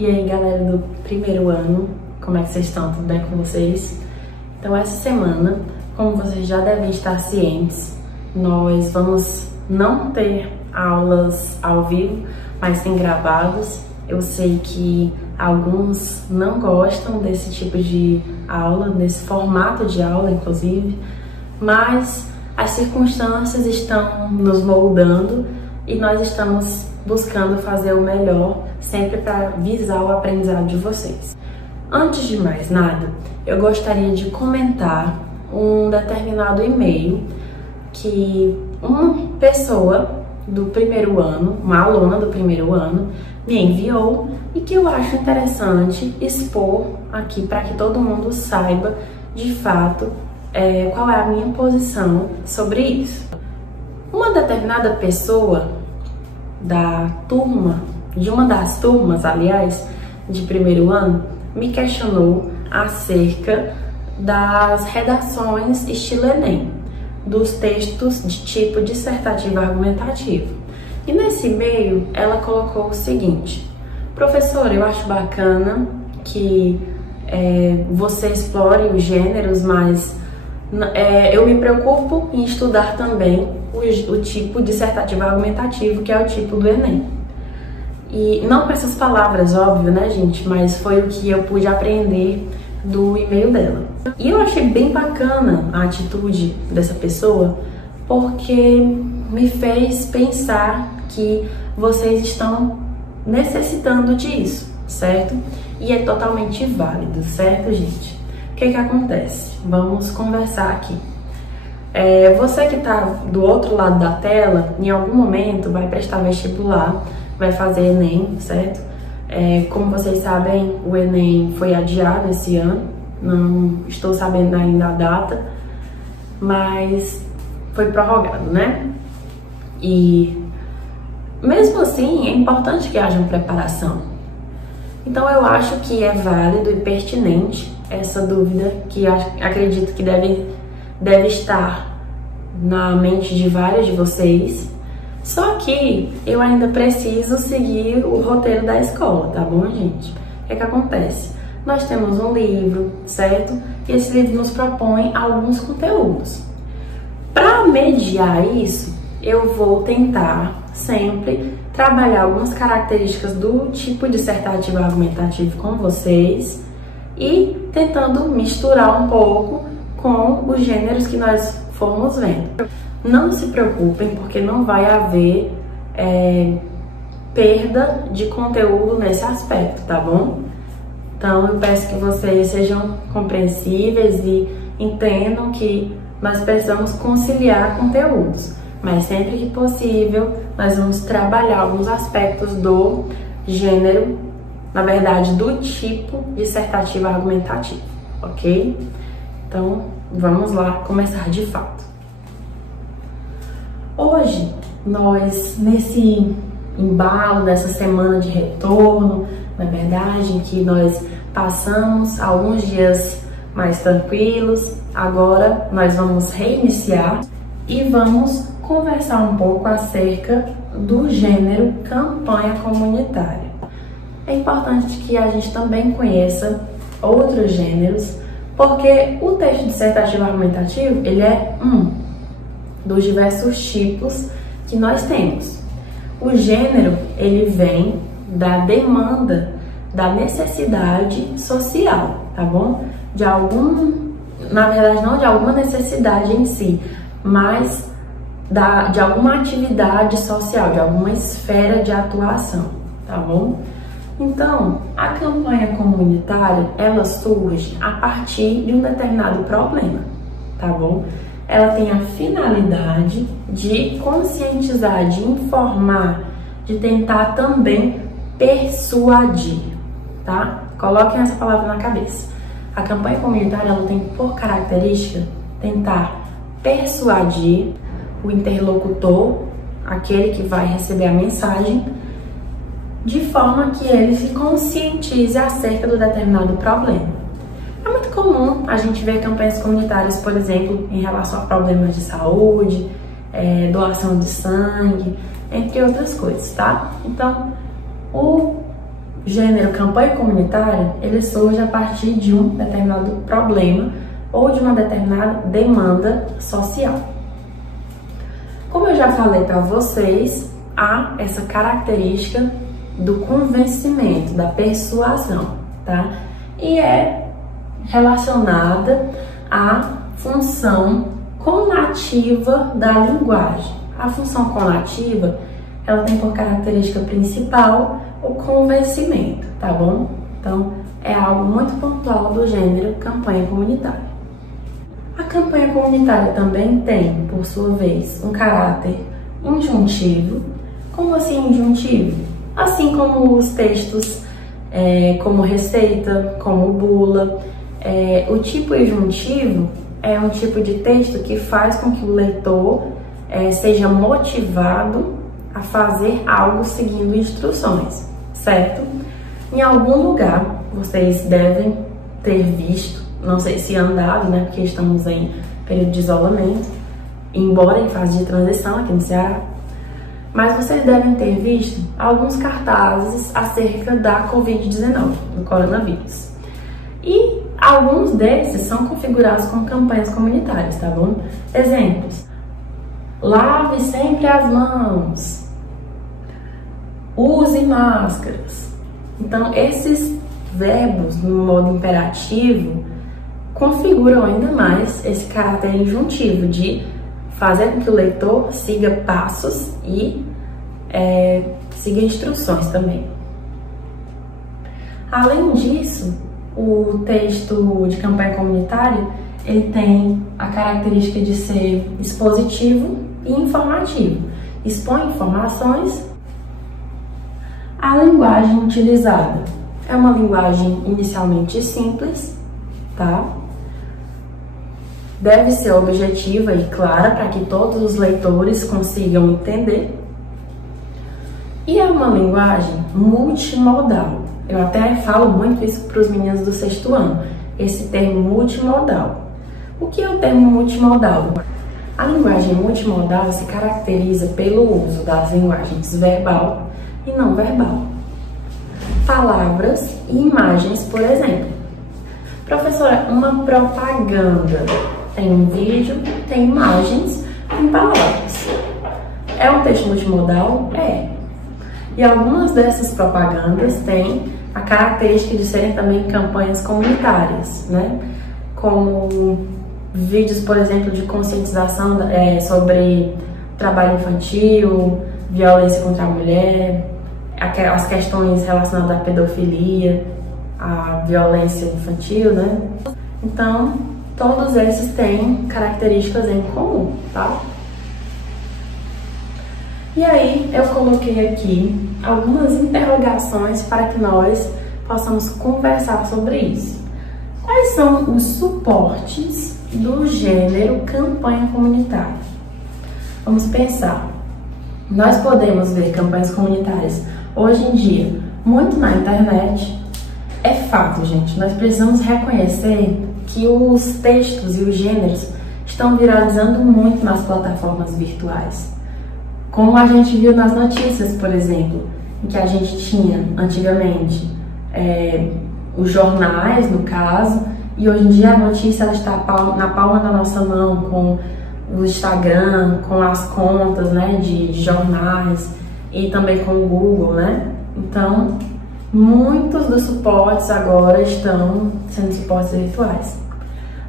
E aí, galera do primeiro ano, como é que vocês estão? Tudo bem com vocês? Então, essa semana, como vocês já devem estar cientes, nós vamos não ter aulas ao vivo, mas sim gravadas. Eu sei que alguns não gostam desse tipo de aula, desse formato de aula, inclusive, mas as circunstâncias estão nos moldando e nós estamos buscando fazer o melhor, sempre para visar o aprendizado de vocês. Antes de mais nada, eu gostaria de comentar um determinado e-mail que uma pessoa do primeiro ano, uma aluna do primeiro ano, me enviou e que eu acho interessante expor aqui para que todo mundo saiba de fato qual é a minha posição sobre isso. Uma determinada pessoa da turma, de uma das turmas, aliás, de primeiro ano, me questionou acerca das redações estilo Enem, dos textos de tipo dissertativo argumentativo. E nesse e-mail ela colocou o seguinte: professora, eu acho bacana que você explore os gêneros, mas eu me preocupo em estudar também o tipo dissertativo argumentativo, que é o tipo do Enem. E não com essas palavras, óbvio, né, gente? Mas foi o que eu pude aprender do e-mail dela. E eu achei bem bacana a atitude dessa pessoa, porque me fez pensar que vocês estão necessitando disso, certo? E é totalmente válido, certo, gente? O que acontece? Vamos conversar aqui. Você que está do outro lado da tela, em algum momento vai prestar vestibular, vai fazer Enem, certo? Como vocês sabem, o Enem foi adiado esse ano, não estou sabendo ainda a data, mas foi prorrogado, né? E mesmo assim, é importante que haja uma preparação. Então eu acho que é válido e pertinente essa dúvida, que acredito que deve estar na mente de vários de vocês. Só que eu ainda preciso seguir o roteiro da escola, tá bom, gente? O que acontece? Nós temos um livro, certo? E esse livro nos propõe alguns conteúdos. Para mediar isso, eu vou tentar sempre trabalhar algumas características do tipo dissertativo argumentativo com vocês e tentando misturar um pouco com os gêneros que nós formos vendo. Não se preocupem, porque não vai haver perda de conteúdo nesse aspecto, tá bom? Então eu peço que vocês sejam compreensíveis e entendam que nós precisamos conciliar conteúdos, mas sempre que possível nós vamos trabalhar alguns aspectos do gênero, na verdade do tipo dissertativo argumentativo, ok? Então vamos lá começar de fato. Hoje nós, nesse embalo dessa semana de retorno, na verdade, em que nós passamos alguns dias mais tranquilos, agora nós vamos reiniciar e vamos conversar um pouco acerca do gênero campanha comunitária. É importante que a gente também conheça outros gêneros, porque o texto dissertativo argumentativo, ele é um dos diversos tipos que nós temos. O gênero, ele vem da demanda, da necessidade social, tá bom? Na verdade, não de alguma necessidade em si, mas de alguma atividade social, de alguma esfera de atuação, tá bom? Então, a campanha comunitária, ela surge a partir de um determinado problema, tá bom? Ela tem a finalidade de conscientizar, de informar, de tentar também persuadir, tá? Coloquem essa palavra na cabeça. A campanha comunitária, ela tem por característica tentar persuadir o interlocutor, aquele que vai receber a mensagem, de forma que ele se conscientize acerca do determinado problema. É muito comum a gente ver campanhas comunitárias, por exemplo, em relação a problemas de saúde, doação de sangue, entre outras coisas, tá? Então, o gênero campanha comunitária, ele surge a partir de um determinado problema ou de uma determinada demanda social. Como eu já falei para vocês, há essa característica do convencimento, da persuasão, tá? E é relacionada à função conativa da linguagem. A função conativa, ela tem por característica principal o convencimento, tá bom? Então, é algo muito pontual do gênero campanha comunitária. A campanha comunitária também tem, por sua vez, um caráter injuntivo. Como assim injuntivo? Assim como os textos, como receita, como bula. O tipo injuntivo é um tipo de texto que faz com que o leitor seja motivado a fazer algo seguindo instruções, certo? Em algum lugar vocês devem ter visto, não sei se andado, né, porque estamos em período de isolamento, embora em fase de transição aqui no Ceará, mas vocês devem ter visto alguns cartazes acerca da Covid-19, do coronavírus. E alguns desses são configurados como campanhas comunitárias, tá bom? Exemplos: lave sempre as mãos, use máscaras. Então, esses verbos no modo imperativo configuram ainda mais esse caráter injuntivo de fazer com que o leitor siga passos e siga instruções também. Além disso, o texto de campanha comunitária, ele tem a característica de ser expositivo e informativo. Expõe informações. A linguagem utilizada é uma linguagem inicialmente simples, tá? Deve ser objetiva e clara para que todos os leitores consigam entender. E é uma linguagem multimodal. Eu até falo muito isso para os meninos do 6º ano, esse termo multimodal. O que é o termo multimodal? A linguagem multimodal se caracteriza pelo uso das linguagens verbal e não verbal. Palavras e imagens, por exemplo. Professora, uma propaganda tem um vídeo, tem imagens, tem palavras. É um texto multimodal? É. E algumas dessas propagandas têm a característica de serem também campanhas comunitárias, né? Como vídeos, por exemplo, de conscientização sobre trabalho infantil, violência contra a mulher, as questões relacionadas à pedofilia, à violência infantil, né? Então, todos esses têm características em comum, tá? E aí, eu coloquei aqui algumas interrogações para que nós possamos conversar sobre isso. Quais são os suportes do gênero campanha comunitária? Vamos pensar. Nós podemos ver campanhas comunitárias hoje em dia muito na internet. É fato, gente. Nós precisamos reconhecer que os textos e os gêneros estão viralizando muito nas plataformas virtuais. Como a gente viu nas notícias, por exemplo, em que a gente tinha antigamente os jornais, no caso, e hoje em dia a notícia ela está na palma da nossa mão, com o Instagram, com as contas, né, de jornais e também com o Google, né? Então, muitos dos suportes agora estão sendo suportes virtuais.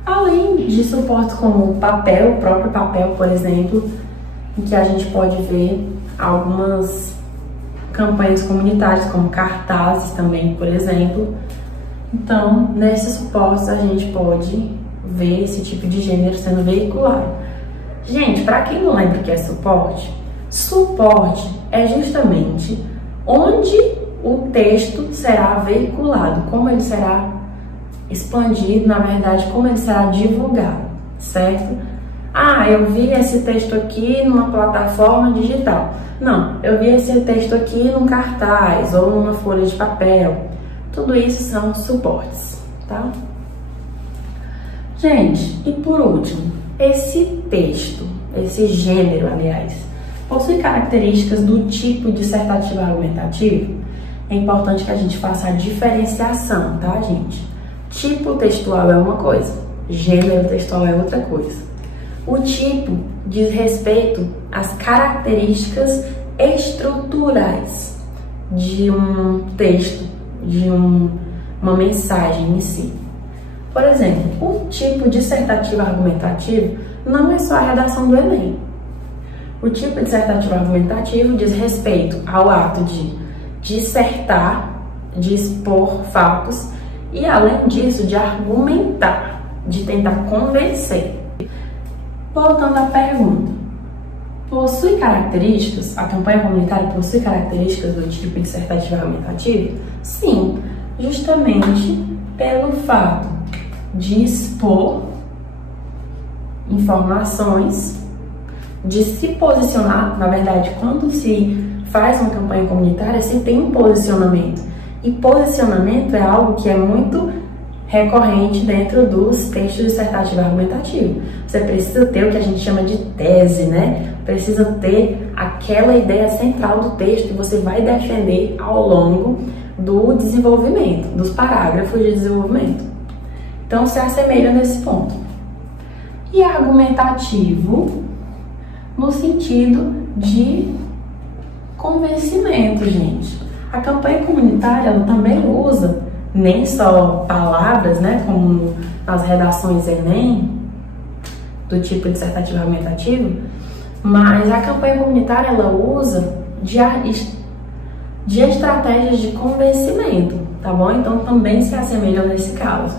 Além de suportes como o papel, o próprio papel, por exemplo, em que a gente pode ver algumas campanhas comunitárias, como cartazes também, por exemplo. Então, nesses suportes a gente pode ver esse tipo de gênero sendo veiculado. Gente, para quem não lembra o que é suporte, suporte é justamente onde o texto será veiculado, como ele será expandido, na verdade, como ele será divulgado, certo? Ah, eu vi esse texto aqui numa plataforma digital. Não, eu vi esse texto aqui num cartaz ou numa folha de papel. Tudo isso são suportes, tá? Gente, e por último, esse texto, esse gênero, aliás, possui características do tipo dissertativo argumentativo? é importante que a gente faça a diferenciação, tá, gente? Tipo textual é uma coisa, gênero textual é outra coisa. O tipo diz respeito às características estruturais de um texto, de uma mensagem em si. Por exemplo, o tipo dissertativo argumentativo não é só a redação do Enem. O tipo dissertativo argumentativo diz respeito ao ato de dissertar, de expor fatos e, além disso, de argumentar, de tentar convencer. Voltando à pergunta, possui características, a campanha comunitária possui características do tipo dissertativo argumentativo? Sim, justamente pelo fato de expor informações, de se posicionar. Na verdade, quando se faz uma campanha comunitária, se tem um posicionamento. E posicionamento é algo que é muito recorrente dentro dos textos dissertativos argumentativos. Você precisa ter o que a gente chama de tese, né? Precisa ter aquela ideia central do texto que você vai defender ao longo do desenvolvimento, dos parágrafos de desenvolvimento. Então, se assemelha nesse ponto. E argumentativo no sentido de convencimento, gente. A campanha comunitária ela também usa nem só palavras, né, como nas redações Enem, do tipo dissertativo argumentativo, mas a campanha comunitária ela usa de estratégias de convencimento, tá bom? Então também se assemelha nesse caso.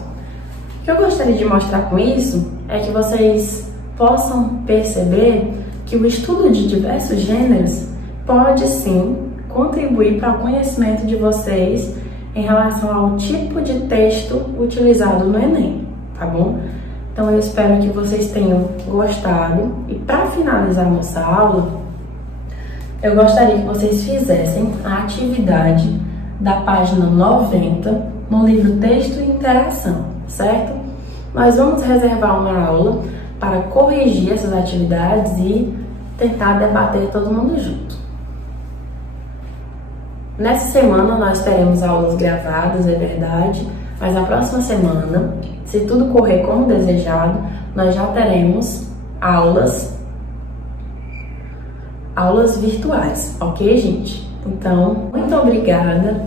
O que eu gostaria de mostrar com isso é que vocês possam perceber que o estudo de diversos gêneros pode sim contribuir para o conhecimento de vocês em relação ao tipo de texto utilizado no Enem, tá bom? Então eu espero que vocês tenham gostado e para finalizar nossa aula, eu gostaria que vocês fizessem a atividade da página 90 no livro Texto e Interação, certo? Nós vamos reservar uma aula para corrigir essas atividades e tentar debater todo mundo junto. Nessa semana nós teremos aulas gravadas, é verdade, mas na próxima semana, se tudo correr como desejado, nós já teremos aulas virtuais, ok, gente? Então, muito obrigada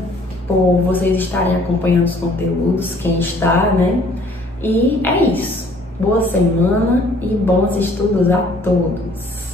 por vocês estarem acompanhando os conteúdos, quem está, né? E é isso. Boa semana e bons estudos a todos!